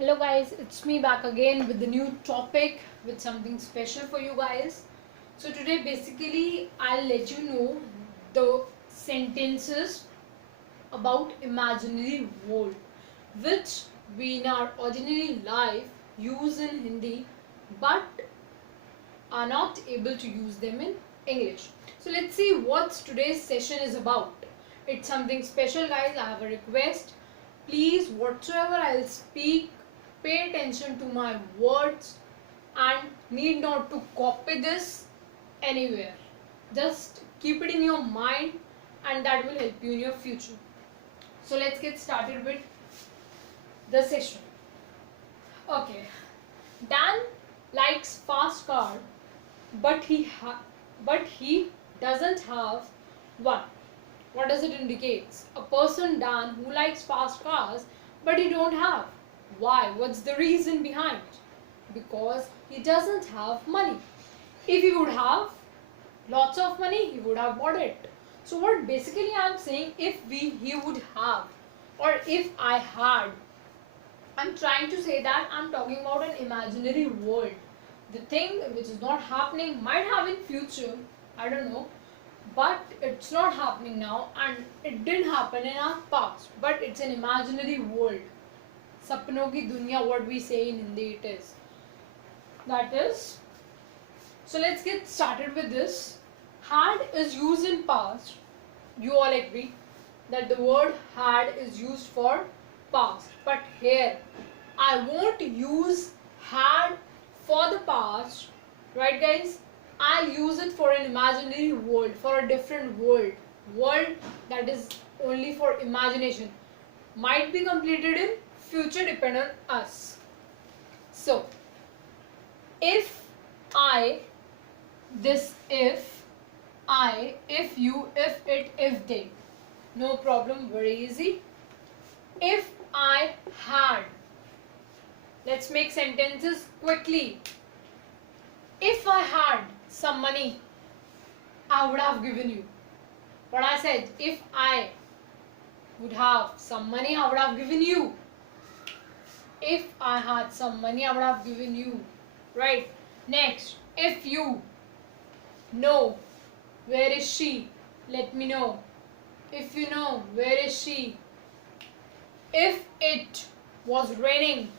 Hello guys, it's me back again with the new topic with something special for you guys. So today basically I'll let you know the sentences about imaginary world which we in our ordinary life use in Hindi but are not able to use them in English. So let's see what today's session is about. It's something special guys. I have a request. Please whatsoever I'll speak, pay attention to my words and need not to copy this anywhere. Just keep it in your mind and that will help you in your future. So let's get started with the session. Okay. Dan likes fast car but he doesn't have one. What does it indicate? A person Dan who likes fast cars but he don't have. Why? What's the reason behind? Because he doesn't have money. If he would have lots of money, he would have bought it. So what basically I'm saying, if he would have, or if I had, I'm trying to say that I'm talking about an imaginary world. The thing which is not happening might have in future, I don't know, but it's not happening now and it didn't happen in our past, but it's an imaginary world. Sapno ki dunya, what we say in Hindi it is. That is. So let's get started with this. Had is used in past. You all agree that the word had is used for past. But here I won't use had for the past. Right guys? I use it for an imaginary world, for a different world. World that is only for imagination. Might be completed in future, depend on us. So, if I, this if you, if it, if they. No problem, very easy. If I had. Let's make sentences quickly. If I had some money, I would have given you. What I said, if I would have some money, I would have given you. If I had some money, I would have given you. Right? Next, if you know where is she, let me know. If you know where is she. If it was raining,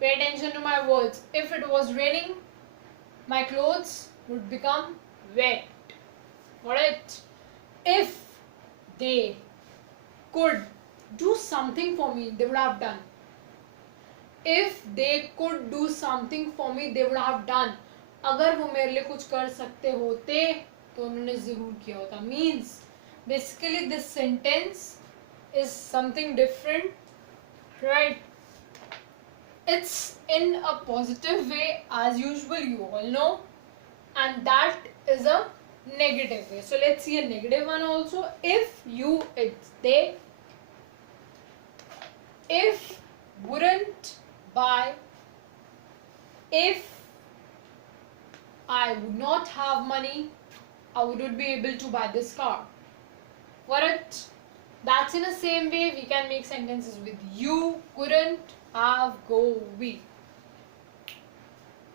pay attention to my words. If it was raining, my clothes would become wet. Got it? If they could do something for me, they would have done. If they could do something for me, they would have done. अगर वो मेरे लिए कुछ कर सकते होते तो उन्होंने जरूर किया होता. Means basically this sentence is something different, right? It's in a positive way as usual, you all know, and that is a negative way. So let's see a negative one also. If you, it's they. If wouldn't buy. If I would not have money, I wouldn't be able to buy this car. Got it? That's in the same way we can make sentences with you, couldn't, have, go, we.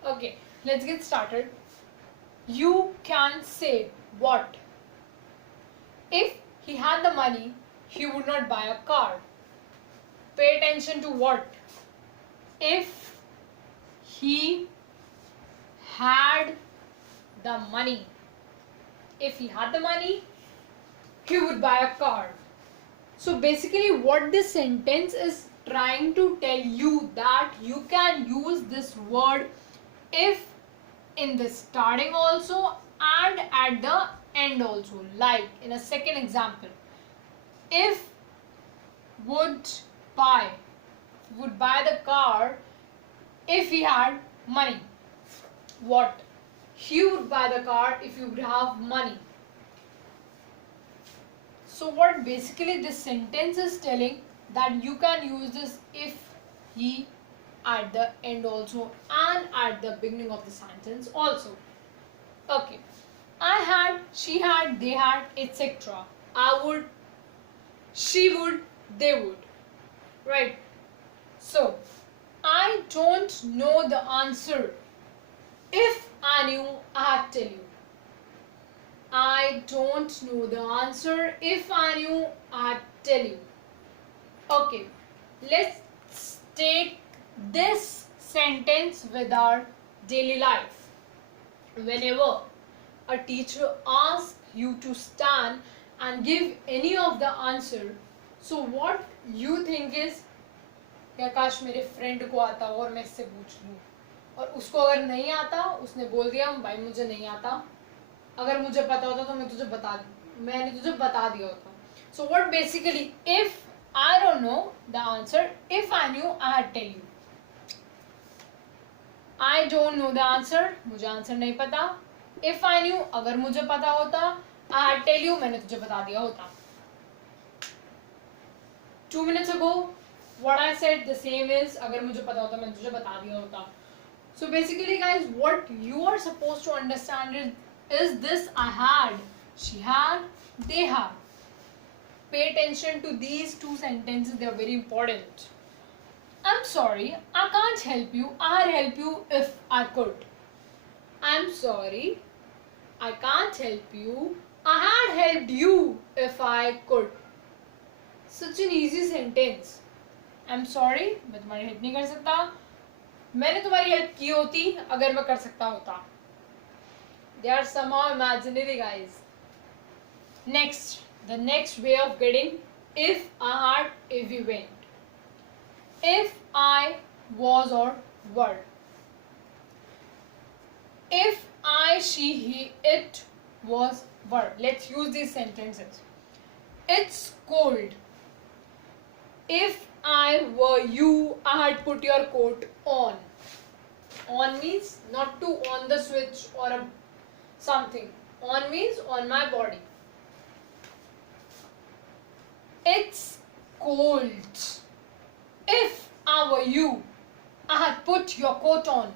Okay, let's get started. You can say what? If he had the money, he would not buy a car. Pay attention to what? If he had the money. If he had the money, he would buy a car. So basically what this sentence is trying to tell you that you can use this word if in the starting also and at the end also. Like in a second example, if would buy the car if he had money. What? He would buy the car if he would have money. So what basically this sentence is telling, that you can use this if, he at the end also and at the beginning of the sentence also. Okay. I had, she had, they had, etc. I would, she would, they would. Right. So, I don't know the answer. If I knew, I'd tell you. I don't know the answer. If I knew, I'd tell you. Okay, let's take this sentence with our daily life. Whenever a teacher asks you to stand and give any of the answer, so what you think is, क्या काश मेरे friend को आता और मैं इससे पूछ लूँ, और उसको अगर नहीं आता, उसने बोल दिया भाई मुझे नहीं आता, अगर मुझे पता होता तो मैंने तुझे बता दिया होता. So what basically, if I don't know the answer, if I knew, I'd tell you. I don't know the answer, मुझे आंसर नहीं पता. If I knew, अगर मुझे पता होता, I'd tell you, मैंने तुझे बता दिया होता. 2 minutes ago, what I said the same is, अगर मुझे पता होता मैंने तुझे बता दिया होता. So basically guys, what you are supposed to understand is this: I had, she had, they had. Pay attention to these two sentences, they are very important. I'm sorry, I can't help you. I'd help you if I could. I'm sorry, I can't help you. I had helped you if I could. Such an easy sentence. I'm sorry, मैं तुम्हारी help नहीं कर सकता. मैंने तुम्हारी help की होती अगर मैं कर सकता होता. They are somehow imaginary, guys. Next, the next way of getting if, I had, if we went. If I was or were. If I, she, he, it was were. Let's use these sentences. It's cold. If I were you, I had put your coat on. On means not to on the switch or something. On means on my body. It's cold. If I were you, I had put your coat on.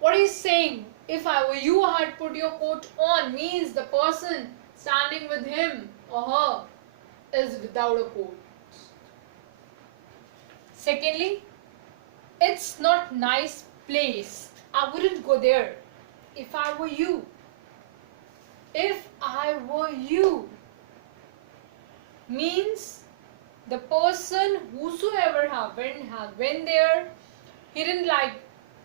What is saying? If I were you, I had put your coat on means the person standing with him or her is without a coat. Secondly, it's not nice place. I wouldn't go there. If I were you. If I were you means the person whosoever have been there, he didn't like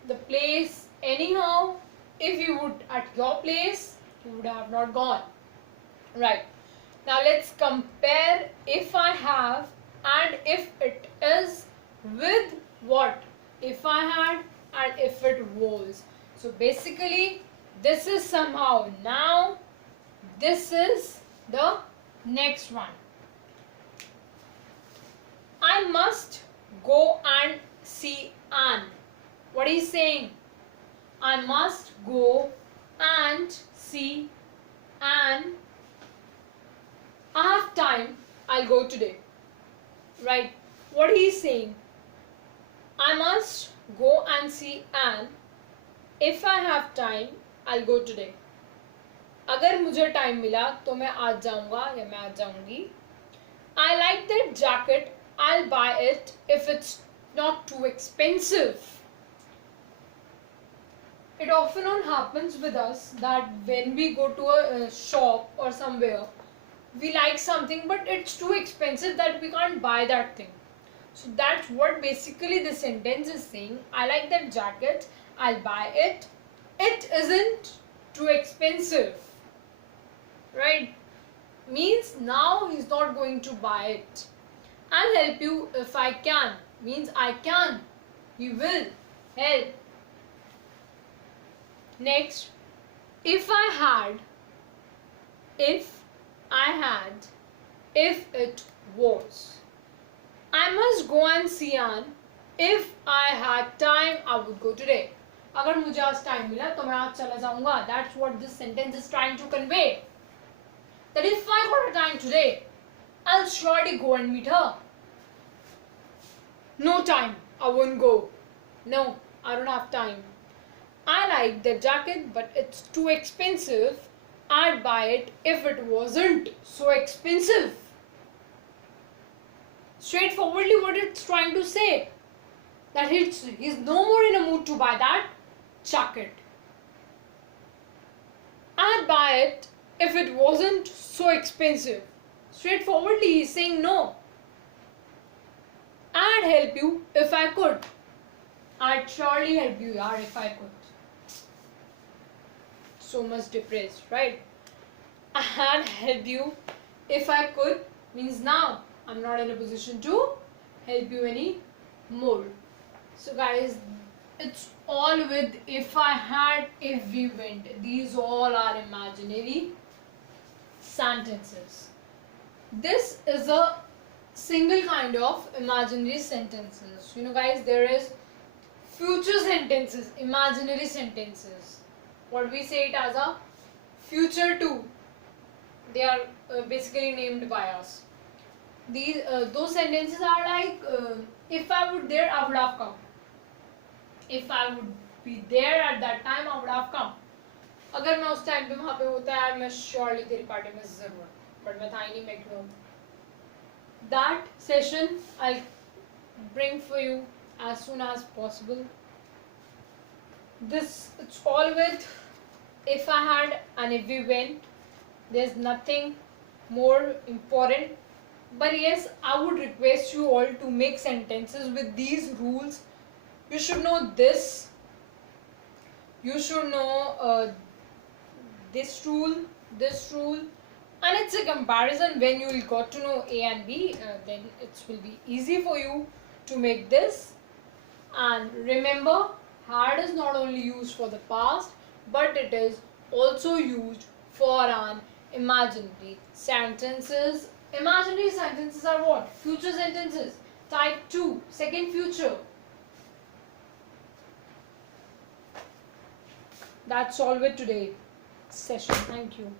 the place anyhow. If you would at your place, you would have not gone. Right. Now let's compare if I have and if it is with what? If I had and if it was. So basically this is somehow now. This is the next one. I must go and see Anne. What is saying? I must go and see Anne. I have time. I'll go today. Right. What he is saying? I must go and see Anne. If I have time, I'll go today. अगर मुझे time मिला तो मैं आज जाऊंगा या मैं आज जाऊंगी. I like that jacket. I'll buy it if it's not too expensive. It often happens with us that when we go to a shop or somewhere, we like something but it's too expensive that we can't buy that thing. So that's what basically the sentence is saying. I like that jacket. I'll buy it. It isn't too expensive. Right? Means now he's not going to buy it. I'll help you if I can. Means I can. He will help. Next, if I had, if it was. I must go and see Anne. If I had time, I would go today. अगर मुझे आज time मिला तो मैं आज चला जाऊंगा. That's what this sentence is trying to convey. That if I got a time today, I'll surely go and meet her. No time, I won't go. No, I don't have time. I like the jacket, but it's too expensive. I'd buy it if it wasn't so expensive. Straightforwardly, what it's trying to say, that he's no more in a mood to buy that jacket. I'd buy it if it wasn't so expensive. Straightforwardly, he's saying no. I'd help you if I could. I'd surely help you, yaar, if I could. So much depressed, right? I'd help you if I could means now I'm not in a position to help you any more. So guys, it's all with if I had, if we went. These all are imaginary sentences. This is a single kind of imaginary sentences. You know guys, there is future sentences, imaginary sentences. What we say it as a future too. They are basically named by us. Those sentences are like if I would there, I would have come. If I would be there at that time, I would have come. अगर मैं उस time पे वहाँ पे होता यार, मैं surely तेरी पार्टी में जरूर. But मैं था ही नहीं, मैं क्यों? That session I'll bring for you as soon as possible. This it's all with if I had and if we went. There's nothing more important. But yes, I would request you all to make sentences with these rules. You should know this. You should know this rule, and it's a comparison. When you will got to know A and B, then it will be easy for you to make this. And remember, had is not only used for the past, but it is also used for an imaginary sentences. Imaginary sentences are what? Future sentences. Type 2, second future. That's all with today's session. Thank you.